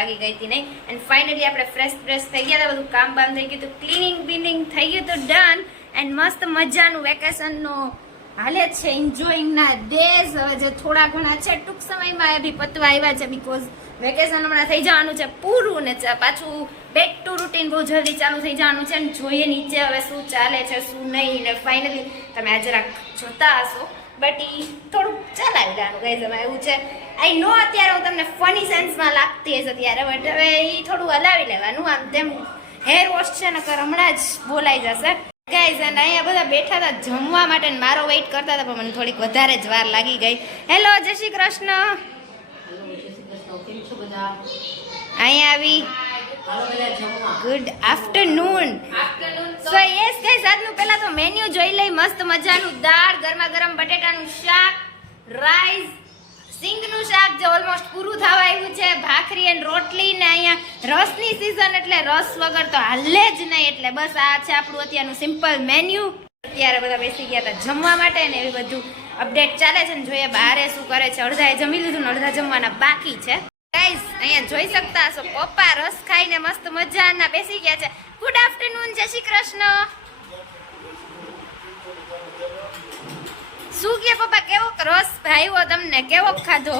વાગી ગઈ હતી નહીં. એન્ડ ફાઇનલી આપણે ફ્રેશ ફ્રેશ થઈ ગયા હતા, બધું કામ બામ થઈ ગયું હતું ક્લિનિંગ બિનિંગ થઈ ગયું હતું ડન એન્ડ મસ્ત મજાનું વેકેશનનું હાલે છે એન્જોઈંગ ના ડેઝ હવે જે થોડા ઘણા છે, ટૂંક સમયમાં એ બી પતવા આવ્યા છે બીકોઝ વેકેશન હમણાં થઈ જવાનું છે પૂરું ને પાછું બેક ટુ રૂટીન બહુ જલ્દી ચાલુ થઈ જવાનું છે. ને જોઈએ નીચે હવે શું ચાલે છે, શું નહીં ને ફાઇનલી તમે આ જરાક જોતા હશો. બટ ઈ થોડુંક ચલાવી લેવાનું ગઈ જમા એવું છે. આઈ નો અત્યારે હું તમને ફની સેન્સમાં લાગતી હશે ત્યારે બટ હવે એ થોડું હલાવી લેવાનું આમ તેમ હેર વોશ છે ને કર હમણાં જ બોલાઈ જશે. ગાઈઝ અને અહીંયા બધા બેઠા હતા જમવા માટે ને મારો વેઇટ કરતા હતા પણ મને થોડીક વધારે જ વાર લાગી ગઈ. હેલો જય શ્રી કૃષ્ણ. અહીંયા આવી. Good afternoon so yes guys આજનું પહેલા તો મેન્યુ જોઈ લઈ. મસ્ત મજાનું દાળ ગરમા ગરમ બટેટાનું શાક રાઈસ સિંગનું શાક જે ઓલમોસ્ટ પૂરું થવા આવ્યું છે. ભાખરી એન્ડ રોટલી ને અહીંયા રસની સીઝન એટલે રસ વગર તો હાલે જ નહીં. એટલે બસ આ છે આપણું અત્યારનું સિમ્પલ મેન્યુ અત્યારે બધા બેસી ગયા હતા જમવા માટે ને એવી બધું અપડેટ ચાલે છે ને જોઈએ બારે શું કરે છે. અડધાએ જમી લીધું ને અડધા જમવાના બાકી છે. ગાઈઝ અહીંયા જોઈ શકતા હશો. પપ્પા રસ ખાઈને મસ્ત મજાના બેસી ગયા છે. ગુડ આફ્ટરનૂન જય શ્રી કૃષ્ણ. શું કે પપ્પા કેવો રસ ભાઈઓ તમને? કેવો ખાધો?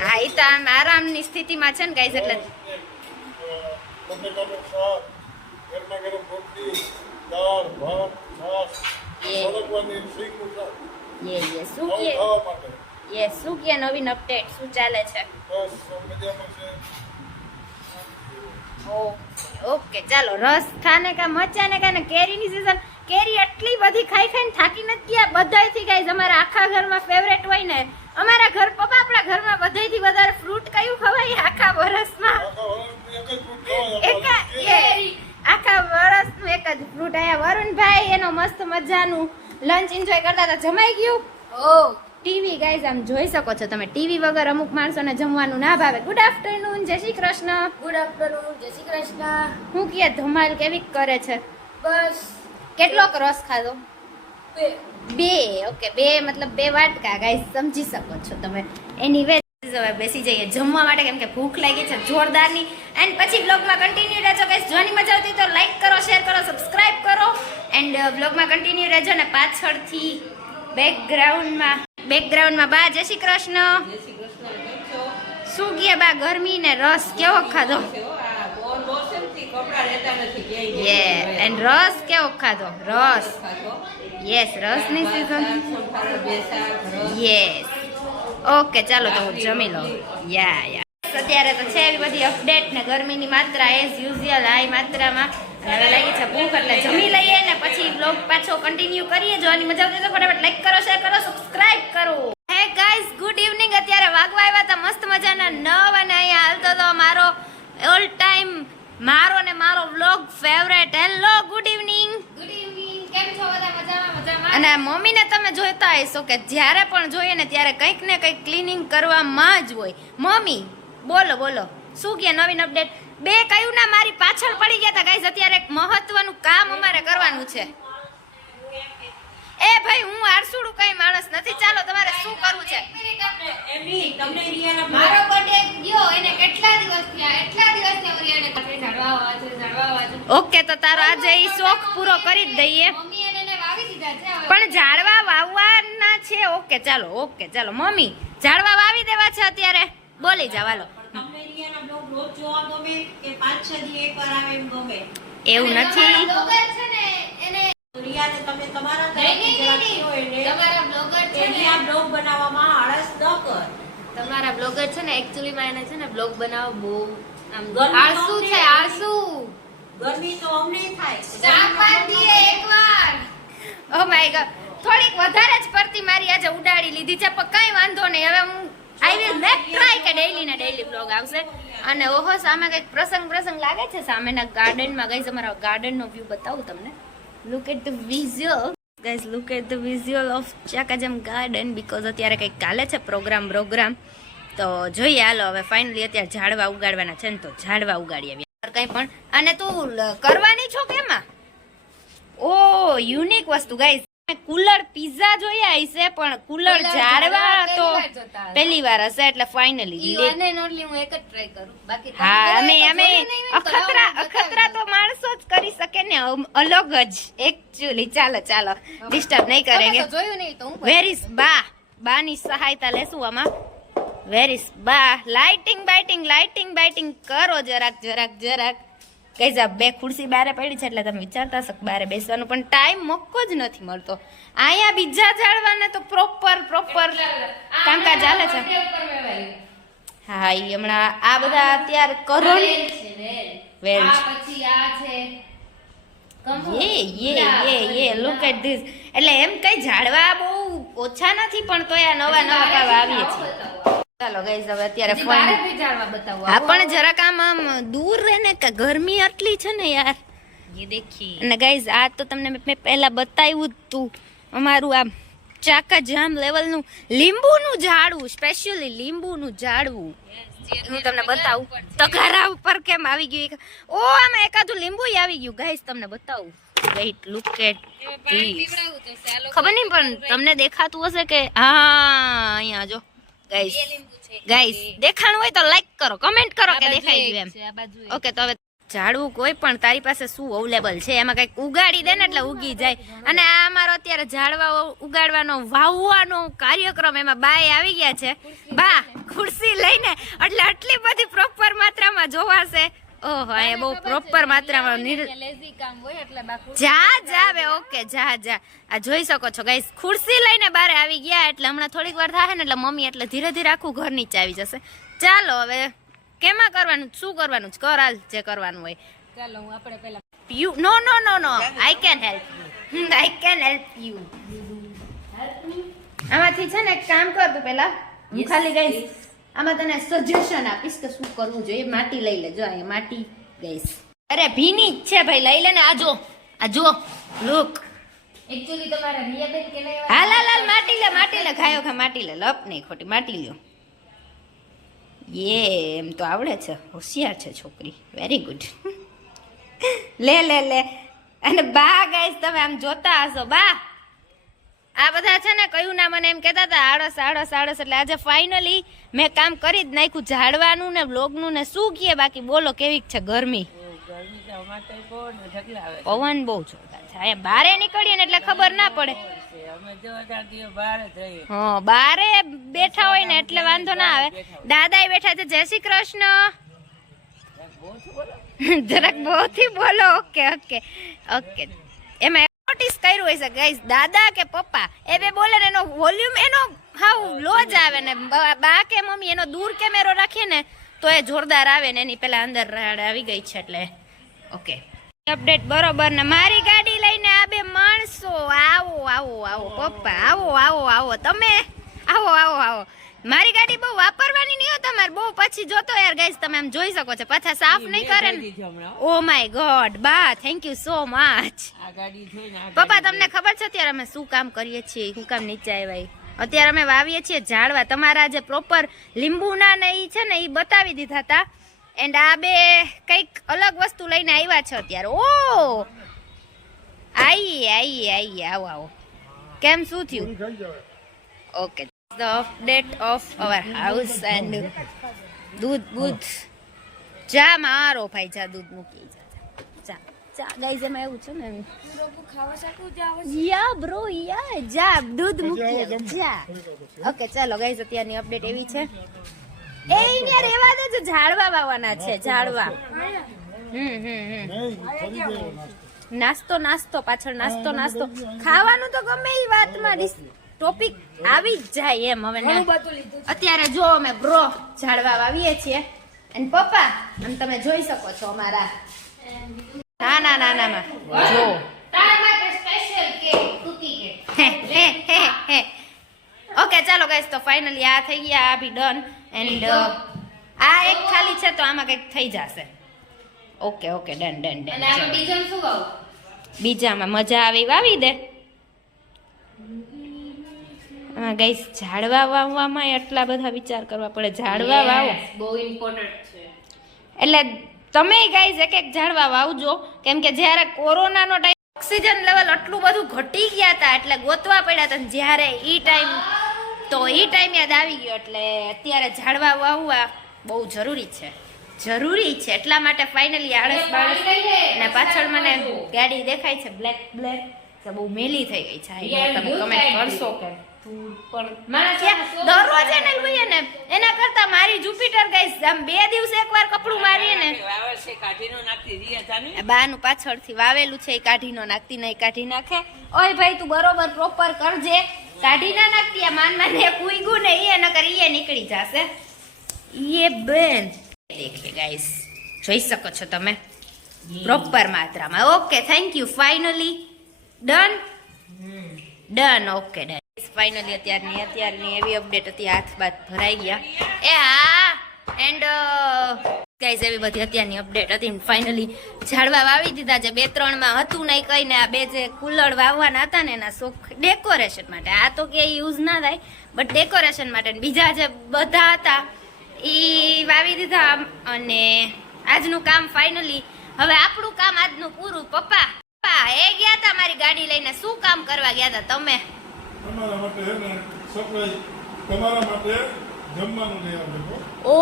હા એ તો આમ આરામની સ્થિતિમાં છે ને ગાઈસ એટલે. એ. યે શું કે? ખાવા યે શું કે નવીન અપડેટ શું ચાલે છે? ઓકે ચાલો. રસ ખાને કા મચાને કા ને કેરીની સીઝન કેરી એટલી બધી ખાઈ ખાઈને થાકી નથી ગયા? બધાયથી ગાઈઝ અમારા આખા ઘરમાં ફેવરેટ હોય ને અમારા ઘર પપ્પા આપણા ઘરમાં બધાયથી વધારે ફ્રૂટ કયું ખવાય આખા વર્ષમાં એક જ ફ્રૂટ ખાવાય એક આખા વર્ષનું એક જ ફ્રૂટ આયા વરુણભાઈ એનો મસ્ત મજાનું લંચ એન્જોય કરતા હતા. જમાઈ ગયું? ઓ. ટીવી ગાઈઝ આમ જોઈ શકો છો તમે. ટીવી વગર અમુક માણસોને જમવાનું ના ભાવે. ગુડ આફ્ટરનૂન જય શ્રી કૃષ્ણ. ગુડ આફ્ટરનૂન જય શ્રી કૃષ્ણ. હું કે ધમાલ કેવી કરે છે? બસ. કેટલોક રસ ખાધો? બે. ઓકે બે મતલબ બે વાટકા ગાઈઝ સમજી શકો છો તમે. એની વે હવે બેસી જઈએ. જમવા માટે કેમ કે ભૂખ લાગી છે જોરદારની. એન્ડ પછી બ્લોગમાં કન્ટિન્યુ રહેજો ગાઈઝ જોની મજા આવતી તો લાઈક કરો શેર કરો સબસ્ક્રાઇબ કરો. એન્ડ બ્લોગમાં કન્ટિન્યુ રહેજો ને પાછળથી બેકગ્રાઉન્ડમાં બેકગ્રાઉન્ડમાં બા જય શ્રી કૃષ્ણ. શું ગયા બા ગરમી ને રસ કેવો ખાધો? એન્ડ રસ કેવો ખાધો? રસ. યસ રસની સીઝન યસ ઓકે ચાલો તો હું જમી લઉં. યા યા અત્યારે તો છે એવી બધી અપડેટ ને ગરમીની માત્રા એઝ યુઝ્યુઅલ હાઈ માત્રામાં. હવે લાગી છે ભૂખ એટલે જમી લઈએ ને પછી બ્લોગ પાછો કન્ટિન્યુ કરીએ. જોવાની મજા આવતી તો ફટાફટ લાઈક કરો શેર કરો સબસ્ક્રાઇબ કરો. હે ગાઈઝ ગુડ ઇવનિંગ અત્યારે વાગવા આવ્યા હતા મસ્ત મજાના નવ અને અહીંયા હાલતો તો મારો ઓલ ટાઈમ મારો ને મારો vlog favourite hello good evening good evening કેમ છો? બધા મજામાં મજામાં? અને મમ્મીને તમે જોતા હશો કે જ્યારે પણ જોઈએ ને ત્યારે કંઈક ને કંઈક ક્લિનિંગ કરવામાં જ હોય. મમ્મી બોલો બોલો. શું કે નવીન અપડેટ બે કયું ના મારી પાછળ પડી ગયા હતા ગાઈઝ અત્યારે એક મહત્વનું કામ અમારે કરવાનું છે. એ ભાઈ હું આરસુડું કઈ માણસ નથી. ચાલો તમારે શું કરવું છે? મારો બર્થડે ગયો એને કેટલા દિવસ થયા? એટલા દિવસ થયા રિયાને કાપે ઝાડવા છે ઝાડવા છે ઓકે તો તારો આજે ઈ શોખ પૂરો કરી જ દઈએ. મમ્મી એને વાવી દીધા છે પણ ઝાડવા વાવવાના છે? ઓકે ચાલો ઓકે ચાલો મમ્મી ઝાડવા વાવી દેવા છે અત્યારે? બોલી જાવ હાલો તમને રિયાના બ્લોગ રોજ જોવા ગમે કે પાંચ છ દી એકવાર આવે એમ ગમે. એવું નથી? તમારા છે ને એને તો રિયાને તમે તમારા તરફથી જરાક નહીં, કહો તમારા blogger છે ને. રિયા બ્લોગ બનાવવામાં આળસ ન કર. તમારા બ્લોગર છે ને એકચ્યુઅલી માં એને છે ને બ્લોગ બનાવવા બહુ આમ આળસુ છે આળસુ. ગરમી તો અમને થાય. ચા પાડી દઈએ એકવાર ઓ માય ગોડ થોડીક વધારે જ પરતી મારી આજે ઉડાડી લીધી છે પણ કઈ વાંધો નહીં. હવે હું આઈ વિલ મેક ટ્રાય કે ડેઈલી ને ડેઈલી બ્લોગ આવશે. અને ઓહો, સામે કંઈક પ્રસંગ પ્રસંગ લાગે છે? સામેના ગાર્ડનમાં ગઈઝ અમારા ગાર્ડનનો વ્યૂ બતાવું તમને. Look at the visual guys look at the visual of Chakajam garden because અત્યારે કંઈક ચાલે છે પ્રોગ્રામ પ્રોગ્રામ તો જોઈએ હાલો, હવે ફાઇનલી અત્યારે ઝાડવા ઉગાડવાના છે ને તો ઝાડવા ઉગાડી આવ્યા કંઈ પણ. અને તું કરવાની છો કેમાં ઓ યુનિક વસ્તુ ગાઈઝ કુલર પીઝા જોયા હશે પણ કુલર ઝાડવા તો પહેલી વાર હશે. એટલે ફાઇનલી હું એક જ ટ્રાય કરું. બાકી હા અમે અમે અખતરા અખતરા તો માણસો જ કરી શકે ને અલગ જ. એકચ્યુઅલી ચાલો ચાલો ડિસ્ટર્બ નહીં કરે કરેંગે. જોયું નહીં તો હું વેર બા બાની સહાયતા લેશું આમાં. વેર બા લાઇટિંગ બાઇટિંગ લાઇટિંગ બાઇટિંગ કરો જરાક જરાક જરાક. કઈ જા બે ખુરશી બારે પડી છે એટલે તમે વિચારતા શકો બારે બેસવાનું પણ ટાઈમ મોકો જ નથી મળતો અહીંયા બીજા ઝાડવાને તો પ્રોપર પ્રોપર કામકાજ ચાલે છે. હા ઈ હમણાં આ બધા અત્યારે કરણ વેલ છે, વેલ. વેલ આ પછી આ છે. યે યે યે યે લુક એટ ધીસ એટલે એમ કઈ ઝાડવા બહુ ઓછા નથી પણ તો આ નવા નવા પાવા આવીએ છીએ. ચાલો ગઈ હવે અત્યારે ફોન હા પણ જરાક આમ આમ દૂર રહે ને કે ગરમી આટલી છે ને યાર. અને ગાઈઝ આ તો તમને મેં પહેલા બતાવ્યું જ તું. અમારું આ ચાકા જામ લેવલનું લીંબુનું ઝાડવું સ્પેશિયલી લીંબુનું ઝાડવું. હું તમને બતાવું. તો ઘરા ઉપર કેમ આવી ગયું? ઓ આમાં એકાદું લીંબુ આવી ગયું. ગાઈઝ તમને બતાવું. વેઇટ લુક એટ ખબર નહીં પણ તમને દેખાતું હશે કે હા અહીંયા જો. ગાઈસ લીંબુ દેખાણું હોય તો લાઈક કરો કમેન્ટ કરો કે દેખાઈ ગયું એમ. ઓકે તો હવે ઝાડવું કોઈ પણ તારી પાસે શું અવેલેબલ છે એમાં કંઈક ઉગાડી દે ને એટલે ઉગી જાય. અને આ અમારો અત્યારે ઝાડવા ઉગાડવાનો વાવવાનો કાર્યક્રમ એમાં બાય આવી ગયા છે. બા ખુરશી લઈને એટલે આટલી બધી પ્રોપર માત્રામાં જોવાશે. ઓહો એ બહુ પ્રોપર માત્રામાં નિર કામ હોય એટલે જા જા બે ઓકે જા જા. આ જોઈ શકો છો ગાઈસ ખુરશી લઈને બારે આવી ગયા એટલે હમણાં થોડીક વાર થાય ને એટલે મમ્મી એટલે ધીરે ધીરે આખું ઘર નીચે આવી જશે. ચાલો હવે કેમાં કરવાનું શું કરવાનું છે? કર હાલ જે કરવાનું હોય. ચાલો હું આપણે પહેલા you know no no no I can help I can help you આમાંથી છે ને એક કામ કર તું પેલા હું ખાલી ગઈશ આમાં તને સજેશન આપીશ કે શું કરવું જોઈએ. માટી લઈ લેજો એ માટી ગઈશ અરે ભીની જ છે ભાઈ. લઈ લે ને આ જો આ જો લુક એકચ્યુઅલી તમારા રિયાબેન કે હાલ હાલ માટી લે માટી લે. ખાયો ખા માટી લે. લપ નહીં ખોટી માટી લ્યો. યે એમ તો આવડે છે. હોશિયાર છે છોકરી. વેરી ગુડ લે લે લે. અને બા ગાઈસ તમે આમ જોતા હશો. બા. આ બધા છે ને કયું ના મને એમ કહેતા હતા, આળસ આળસ આળસ. એટલે આજે ફાઇનલી મેં કામ કરી જ નાખ્યું, ઝાડવાનું ને બ્લોગનું ને શું કીએ બાકી? બોલો, કેવીક છે ગરમી? પવન બહુ જોરદાર છે. બારે નીકળીએ ને એટલે ખબર ના પડે. હા, બારે બેઠા હોય ને એટલે વાંધો ના આવે. દાદા બેઠા છે. જય શ્રી કૃષ્ણ. જરાક બહુથી બોલો. Okay okay. ઓકે. એમાં નોટિસ કર્યું છે ગાઈસ દાદા કે પપ્પા એ બે બોલે ને એનો વોલ્યુમ એનો હાવ લો જ આવે ને, બા કે મમ્મી, એનો દૂર કેમેરો રાખીએ ને, તો એ જોરદાર આવે ને, એની પેલા અંદર રાડ આવી ગઈ છે એટલે. ઓકે અપડેટ બરોબર ને, મારી ગાડી લઈને આ બે માણસો, આવો આવો આવો, પપ્પા, આવો આવો આવો, તમે, આવો આવો આવો. મારી ગાડી બહુ વાપરવાની નહીં હો તમારે. બહુ પછી જોતો યાર ગાઈસ તમે આમ જોઈ શકો છો. પાછા સાફ નહીં કરે ને. ઓ માય ગોડ બા થેન્ક યુ સો મચ પપ્પા તમને ખબર છે અત્યારે અમે શું કામ કરીએ છીએ શું કામ નીચે આવ્યા અત્યારે અમે વાવીએ છીએ ઝાડવા. તમારા જે પ્રોપર લીંબુના ને એ છે ને એ બતાવી દીધા હતા. એન્ડ આ બે કંઈક અલગ વસ્તુ લઈને આવ્યા છે અત્યારે. ઓ આઈએ આઈએ આઈએ આવો આવો. કેમ શું થયું? Okay the update of our house and દૂધ બૂધ જા મારો ભાઈ, જા દૂધ મૂકી. જા જા. ગાઈઝ એમાં એવું છે ને યા બ્રો યા. જા, દૂધ મૂકી. જા. ઓકે, ચાલો ગાઈઝ અત્યારની અપડેટ એવી છે. એ અહીંયા રેવા દે જો ઝાડવા વાવવાના છે, ઝાડવા. હમ હમ હમ. નાસ્તો નાસ્તો, પાછળ નાસ્તો નાસ્તો. ખાવાનું તો ગમે એ વાતમાં ટોપિક આવી જ જાય એમ હવે અત્યારે જો અમે બ્રો ઝાડવા વાવીએ છીએ. અને પપ્પા આમ તમે જોઈ શકો છો અમારા. ના ના ના ના ના. જો. ઓકે ચાલો ગાઈસ તો ફાઇનલી આ થઈ ગયા આ બી ડન એન્ડ આ એક ખાલી છે તો આમાં કંઈક થઈ જશે. Okay okay done done done બીજામાં બીજામાં મજા આવી વાવી દે. ગાઈસ ઝાડવા વાવવામાં એટલા બધા વિચાર કરવા પડે. ઝાડવા વાવો. બહુ ઇમ્પોર્ટન્ટ છે. એટલે તમે ગાઈસ એક એક ઝાડવા વાવજો. કેમ કે જ્યારે કોરોનાનો ટાઈમ ઓક્સિજન લેવલ આટલું બધું ઘટી ગયા હતા એટલે ગોતવા પડ્યા હતા. જ્યારે ઈ ટાઈમ તો ઈ ટાઈમ યાદ આવી ગયો. એટલે અત્યારે ઝાડવા વાવવા બહુ જરૂરી છે. જરૂરી છે. એટલા માટે ફાઇનલી આળસ બાળસ અને પાછળ મને ગાડી દેખાય છે. બ્લેક બ્લેક તો બહુ મેલી થઈ ગઈ છે તમે કમેન્ટ કરશો કે દરરોજ એને લઈએ ને એના કરતા મારી જુપિટર ગઈ આમ બે દિવસે એકવાર કપડું મારીએ ને કાઢીનો બાનું પાછળથી વાવેલું છે એ કાઢી નો નાખતી નહીં કાઢી નાખે. ઓય ભાઈ તું બરોબર પ્રોપર કરજે. કાઢી ના નાખતી આ માન માન એક ને એ નકર એ નીકળી જશે. એ બેન. દેખે ગાઈસ જોઈ શકો છો તમે. પ્રોપર માત્રામાં. Okay thank you finally done done okay done finally અત્યારની અત્યારની એવી અપડેટ હતી હાથ બાદ ભરાઈ ગયા. એ હા એન્ડ ગાઈઝ એવી બધી અત્યારની અપડેટ હતી ફાઇનલી ઝાડવા વાવી દીધા છે. બે ત્રણમાં હતું નહીં કંઈ ને આ બે જે કુલર વાવવાના હતા ને એના શોખ ડેકોરેશન માટે. આ તો કે યુઝ ના થાય બટ ડેકોરેશન માટે ને બીજા જે બધા હતા એ વાવી દીધા. અને આજનું કામ ફાઇનલી હવે આપણું કામ આજનું પૂરું. પપ્પા પપ્પા એ ગયા હતા મારી ગાડી લઈને. શું કામ કરવા ગયા હતા તમે? તમારા માટે હે ને સરપ્રાઈઝ તમારા માટે જમવાનું લઈ આવજો ઓ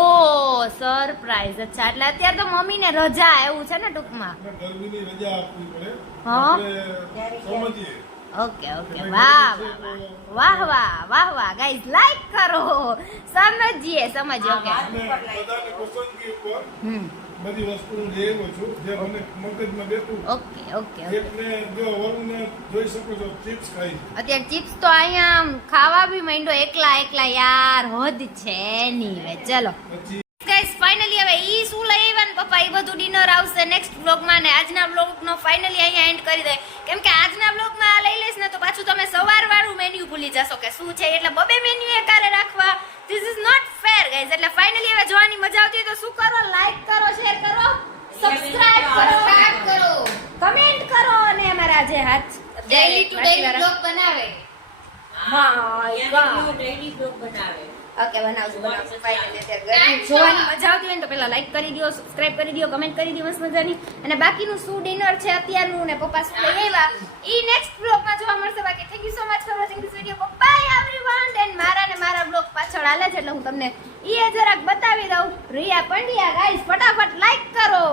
સરપ્રાઈઝ અચ્છા એટલે અત્યારે તો મમ્મીને રજા એવું છે ને ટૂંકમાં? ગરમીની રજા આપવી પડે. હા. સમજીએ. Okay okay. વાહ વાહ વાહ વાહ વાહ વાહ. ગાઈઝ લાઈક કરો. સમજીએ સમજીએ. ઓકે. બધાની પસંદગી ઉપર હમ. બધી વસ્તુ લઈ છું જે મને મગજમાં બેઠું. ઓકે ઓકે એટલે જો વરુણને જોઈ શકો છો ચિપ્સ ખાઈ અત્યારે ચિપ્સ તો અહીંયા ખાવા બી માંડ્યો એકલા એકલા યાર હદ છે ની વે ચલો. ગાઈસ ફાઇનલી હવે ઈ શું લઈ આવ્યા ને પપ્પા ઈ બધું ડિનર આવશે નેક્સ્ટ વ્લોગમાં ને આજના વ્લોગનો ફાઇનલી અહીંયા એન્ડ કરી દે. કેમ કે આજના વ્લોગમાં આ લઈ લઈશ ને તો પાછું તમે સવાર વાળું મેન્યુ ભૂલી જશો કે શું છે એટલે બબે મેન્યુ એકારે રાખવા. This is not fair guys એટલે ફાઇનલી હવે જોવાની મજા આવતી હોય તો શું કરો? લાઈક કરો શેર કરો સબસ્ક્રાઇબ કરો સબસ્ક્રાઇબ કરો. કમેન્ટ કરો અને અમારા જે હાથ ડેઈલી ટુ ડેઈલી બ્લોગ બનાવે. હા ડેઈલી બ્લોગ બનાવે. ઓકે બનાવજો બનાવજો. ફાઇનલી અત્યારે જોવાની મજા આવતી હોય ને તો પહેલાં લાઈક કરી દો સબસ્ક્રાઇબ કરી દો કમેન્ટ કરી દો મસ્ત મજાની. અને બાકીનું શું ડિનર છે અત્યારનું ને પપ્પા શું લઈ આવ્યા ઈ નેક્સ્ટ બ્લોગમાં જોવા મળશે. બાકી thank you so much for watching this video bye everyone and મારા ને મારા બ્લોગ પાછળ હાલે છે એટલે હું તમને એ જરાક બતાવી દઉં. રિયા પંડ્યા ગાઈસ ફટાફટ લાઈક કરો.